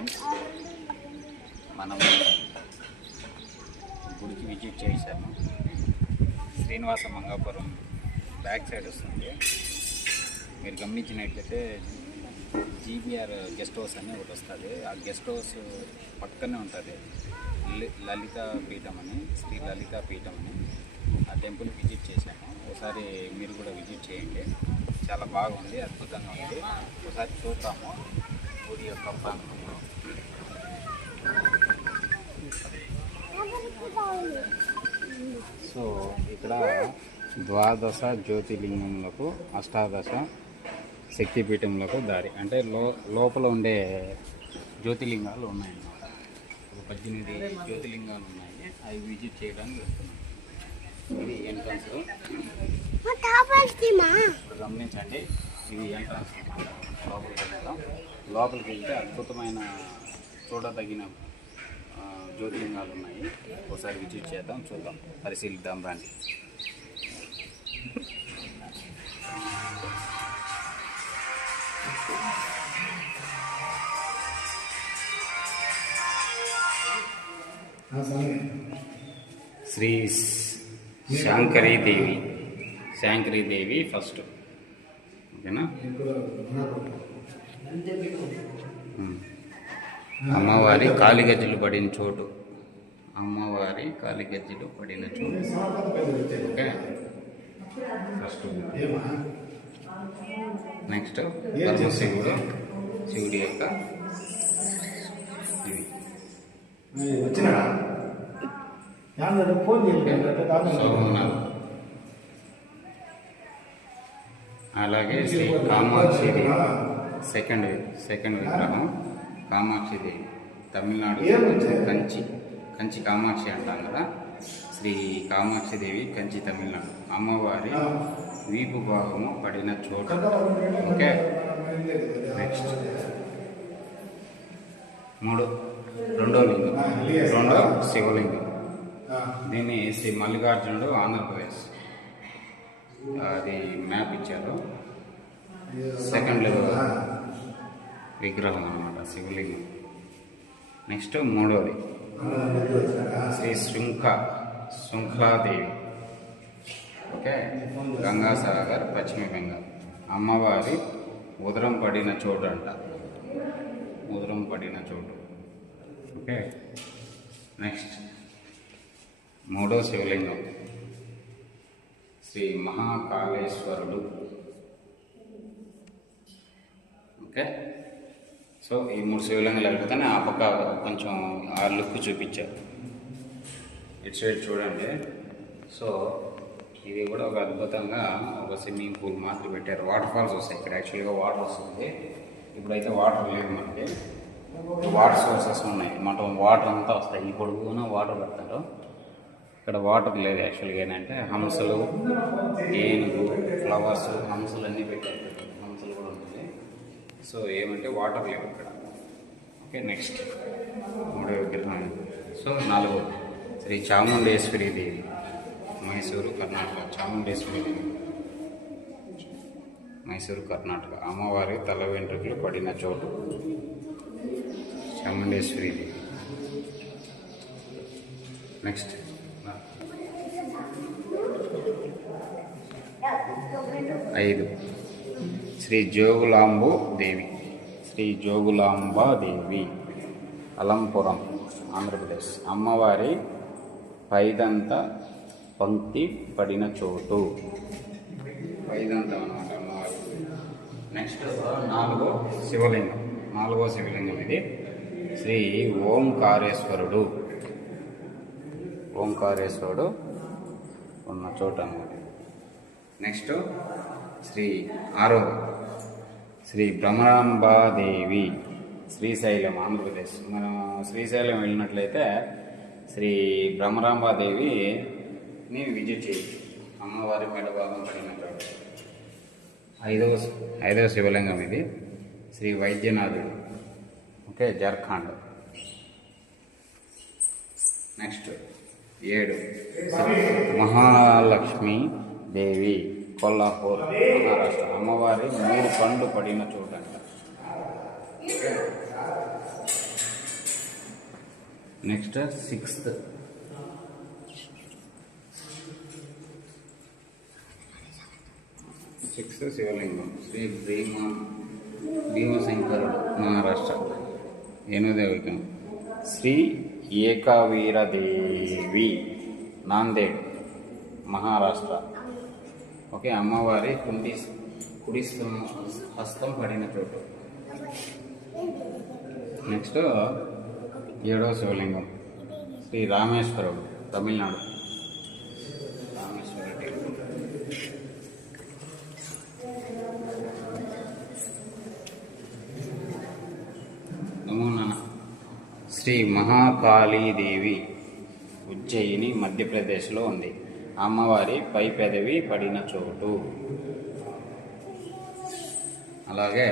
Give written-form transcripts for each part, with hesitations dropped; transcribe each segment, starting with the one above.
Friends, మనం గుడికి visit చేశాము. శ్రీనివాస మంగాపురం బ్యాక్ సైడ్ వస్తుంది. మీరు గమనించినట్లయితే జీబీఆర్ గెస్ట్ హౌస్ అని ఒకటి వస్తుంది. ఆ గెస్ట్ హౌస్ పక్కనే ఉంటుంది లలిత పీఠం అని, శ్రీ లలిత పీఠం అని. ఆ టెంపుల్ విజిట్ చేశాను. ఒకసారి మీరు కూడా విజిట్ చేయండి. చాలా బాగుంది, అద్భుతంగా ఉంది. ఒకసారి చూద్దాము గుడి యొక్క ప్రాంతంలో. సో ఇక్కడ ద్వాదశ జ్యోతిర్లింగములకు, అష్టాదశ శక్తిపీఠములకు దారి. అంటే లోపల ఉండే జ్యోతిర్లింగాలు ఉన్నాయన్నమాట. 18 జ్యోతిర్లింగాలు ఉన్నాయి. అవి విజిట్ చేయడానికి వెళ్తున్నాం. ఇది ఎంట్రన్స్. గమనించండి, ఇది ఎంట్రన్స్. లోపలికి వెళ్తాం. లోపలికి వెళ్తే అద్భుతమైన చూడదగిన జ్యోతిర్లింగాలు ఉన్నాయి. ఒకసారి విజిట్ చేద్దాం, చూద్దాం, పరిశీలిద్దాం రండి. శ్రీ శాంకరీదేవి ఫస్ట్, ఓకేనా? అమ్మవారి కాలిగజ్జలు పడిన చోటు, అమ్మవారి కాలిగజ్జలు పడిన చోటు. Okay, first. నెక్స్ట్ పరమశివుడు, శివుడి యొక్క ఇది. అలాగే శ్రీ కామాక్షిదేవి సెకండ్ విగ్రహం. కామాక్షిదేవి తమిళనాడు కంచి కామాక్షి అంటాం కదా. శ్రీ కామాక్షిదేవి కంచి తమిళనాడు. అమ్మవారి వీపు భాగము పడిన చోటు. ఓకే, నెక్స్ట్ రెండో శివలింగం. దీన్ని శ్రీ మల్లికార్జునుడు, ఆంధ్రప్రదేశ్. అది మ్యాప్ ఇచ్చారు. సెకండ్ విగ్రహం అన్నమాట, శివలింగం. నెక్స్ట్ మూడోది శ్రీ శృంఖలాదేవి. ఓకే, గంగాసాగర్, పశ్చిమ బెంగాల్. అమ్మవారి ఉదరం పడిన చోటు అంట, ఉదరం పడిన చోటు. ఓకే, నెక్స్ట్ మూడో శివలింగం శ్రీ మహాకాళేశ్వరుడు. ఓకే, సో ఈ 3 శివలింగాలు వెళ్ళిపోతానే ఆ పక్క కొంచెం ఆ లుక్ చూపించారు. ఇటు సైడ్ చూడండి. సో ఇది కూడా ఒక అద్భుతంగా ఒక స్విమ్మింగ్ పూల్ మాత్రం పెట్టారు. వాటర్ ఫాల్స్ వస్తాయి ఇక్కడ. యాక్చువల్గా వాటర్ వస్తుంది. ఇప్పుడైతే వాటర్ లేదు మనకి. వాటర్ సోర్సెస్ ఉన్నాయి. మనం వాటర్ అంతా వస్తాయి. ఈ పొడుగున వాటర్ పెడతారు. ఇక్కడ వాటర్ లేదు. యాక్చువల్గా ఏంటంటే హంసలు, ఏనుగు, ఫ్లవర్స్, హంసలు అన్నీ పెట్టారు. హంసలు కూడా ఉంటుంది. సో ఏమంటే వాటర్ లేవు ఇక్కడ. ఓకే, నెక్స్ట్ మూడో విగ్రహం. సో 4 శ్రీ చాముండేశ్వరీదేవి, మైసూరు, కర్ణాటక. చాముండేశ్వరీదేవి, మైసూరు, కర్ణాటక. అమ్మవారి తల వెంట్రుకలు పడిన చోటు, చాముండేశ్వరీదేవి. నెక్స్ట్ 5 శ్రీ జోగులాంబాదేవి, అలంపురం, ఆంధ్రప్రదేశ్. అమ్మవారి పైదంత పంక్తి పడిన చోటు, పైదంతం అన్నమాట అమ్మవారి. నెక్స్ట్ 4వ శివలింగం ఇది శ్రీ ఓంకారేశ్వరుడు ఉన్న చోటు అన్నమాట. నెక్స్ట్ శ్రీ 6వ శ్రీ భ్రమరాంబాదేవి, శ్రీశైలం, ఆంధ్రప్రదేశ్. మనం శ్రీశైలం వెళ్ళినట్లయితే శ్రీ భ్రమరాంబాదేవిని విజిట్ చేయొచ్చు. అమ్మవారి మెడ భాగం పడిన చోటు. 5వ శివలింగం ఇది శ్రీ వైద్యనాథుడు. ఓకే, జార్ఖండ్. నెక్స్ట్ 7 శ్రీ మహాలక్ష్మి దేవి, కొల్లాపూర్, మహారాష్ట్ర. అమ్మవారి 3 పండ్లు పడిన చోటు అంట. నెక్స్ట్ 6th శివలింగం శ్రీ భీమశంకరుడు మహారాష్ట్ర. 8వ విగ్రహం శ్రీ ఏకవీరదేవి నాందేడ్ మహారాష్ట్ర. ఓకే, అమ్మవారి కుడి హస్తం పడిన చోటు. నెక్స్ట్ 7వ శివలింగం శ్రీ రామేశ్వరుడు తమిళనాడు. రామేశ్వర టెంపుల్. నమో నాన్న. శ్రీ మహాకాళీదేవి ఉజ్జయిని మధ్యప్రదేశ్లో ఉంది. అమ్మవారి పై పెదవి పడిన చోటు. అలాగే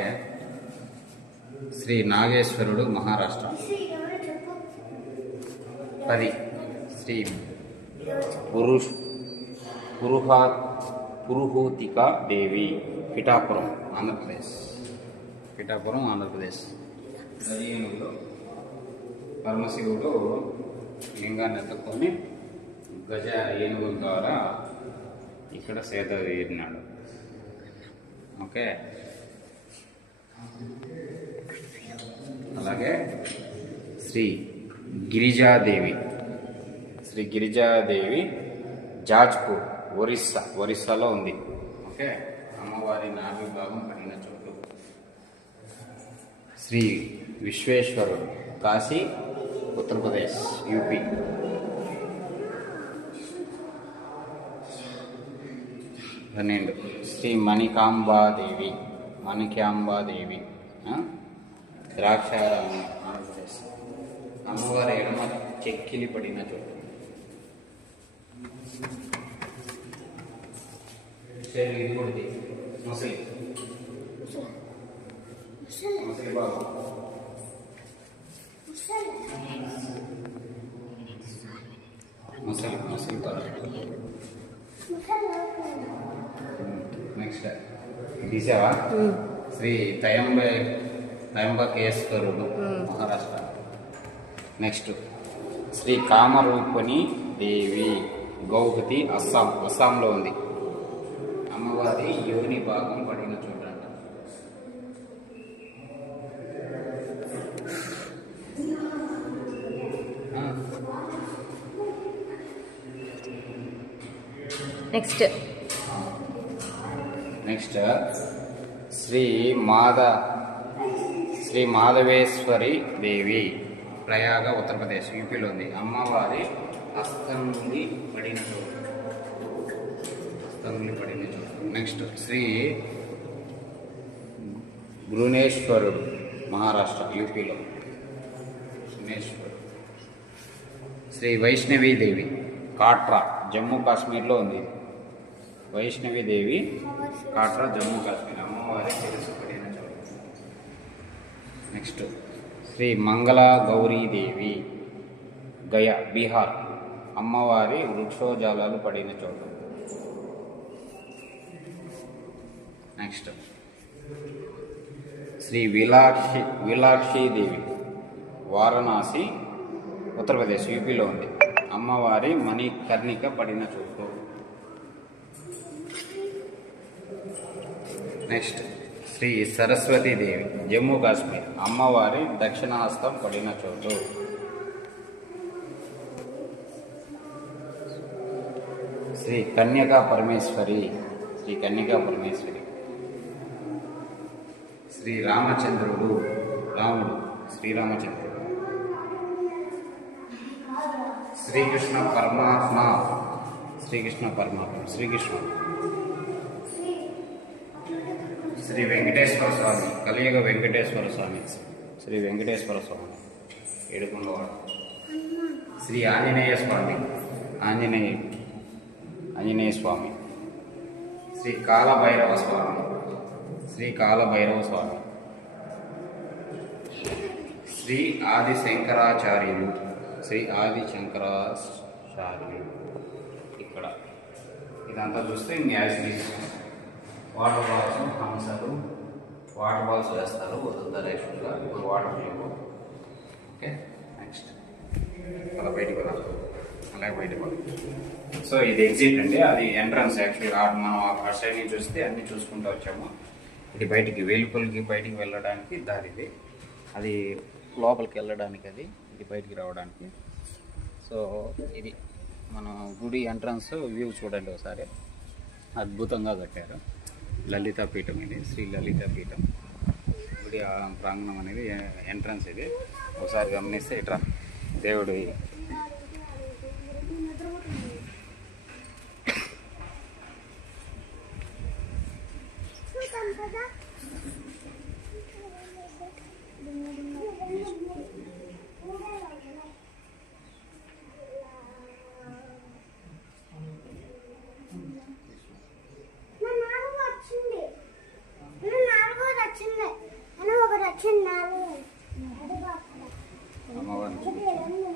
శ్రీ నాగేశ్వరుడు మహారాష్ట్ర. 10 శ్రీ పురుహూతికా దేవి పిఠాపురం ఆంధ్రప్రదేశ్. 15 పరమశివుడు లింగాన్ని ఎత్తుకొని గజ ఏనుగుల ద్వారా ఇక్కడ సేద తీరినాడు. ఓకే, అలాగే శ్రీ గిరిజాదేవి జాజ్పూర్ ఒరిస్సాలో ఉంది. ఓకే, అమ్మవారి నాభి భాగం పడిన చోటు. శ్రీ విశ్వేశ్వరుడు కాశీ ఉత్తరప్రదేశ్ యూపీ. 12 శ్రీ మణికాంబాదేవి ద్రాక్షారామం ఆంధ్రప్రదేశ్. అమ్మవారి ఎడమ చెక్కిలి పడిన చోటు. ముసలి బాబు. ముసలి నెక్స్ట్ తీసావా? శ్రీ త్రయంబకేశ్వరుడు మహారాష్ట్ర. నెక్స్ట్ శ్రీ కామరూపిణి దేవి గౌహతి అస్సాంలో ఉంది. అమ్మవారి యోని భాగం పడిన చోట. నెక్స్ట్ శ్రీ మాధవేశ్వరి దేవి ప్రయాగ ఉత్తరప్రదేశ్ యూపీలో ఉంది. అమ్మవారి హస్తం నుండి పడిన చోటు. నెక్స్ట్ శ్రీ భువనేశ్వరుడు మహారాష్ట్ర యూపీలో. శ్రీ వైష్ణవీదేవి కాట్రా జమ్మూ కాశ్మీర్లో ఉంది. వైష్ణవీదేవి కాట్రా జమ్మూ కాశ్మీర్. అమ్మవారి శిరస్సు పడిన చోటు. నెక్స్ట్ శ్రీ మంగళ గౌరీదేవి గయా బీహార్. అమ్మవారి వృక్షోజాలాలు పడిన చోటు. నెక్స్ట్ శ్రీ విలాక్షీదేవి వారణాసి ఉత్తరప్రదేశ్ యూపీలో ఉంది. అమ్మవారి మణికర్ణిక పడిన చోటు. నెక్స్ట్ శ్రీ సరస్వతీదేవి జమ్మూ కాశ్మీర్. అమ్మవారి దక్షిణహస్తం పడిన చోటు. శ్రీ కన్యకా పరమేశ్వరి. శ్రీ రాముడు శ్రీరామచంద్రుడు. శ్రీకృష్ణ పరమాత్మ. శ్రీ వెంకటేశ్వర స్వామి కలియుగ వెంకటేశ్వర స్వామి. ఏడుకొండవాడు. శ్రీ ఆంజనేయ స్వామి. శ్రీ కాలభైరవ స్వామి. శ్రీ ఆది శంకరాచార్యులు. ఇక్కడ ఇదంతా చూస్తే యాజ్ వాటర్ బాల్స్ హంసలు వాటర్ బాల్స్ వేస్తారు వదులుతారు. యాక్చువల్గా ఇప్పుడు వాటర్ లేవు. ఓకే, నెక్స్ట్ అలా బయటికి రా, అలాగే బయటకు రా. సో ఇది ఎగ్జిట్ అండి, అది ఎంట్రన్స్. యాక్చువల్గా మనం ఆ సైడ్ నుంచి చూస్తే అన్ని చూసుకుంటూ వచ్చాము. ఇది బయటికి వెలుపలికి బయటికి వెళ్ళడానికి దారి ఇది, అది లోపలికి వెళ్ళడానికి, అది ఇది బయటికి రావడానికి. సో ఇది మన గుడి ఎంట్రన్స్ వ్యూ చూడండి ఒకసారి, అద్భుతంగా కట్టారు. లలితా పీఠం, ఇది శ్రీ లలితా పీఠం గుడి ప్రాంగణం అనేది ఎంట్రన్స్. ఇది ఒకసారి గమనిస్తే ఇట్లా దేవుడు అమ్మవారిని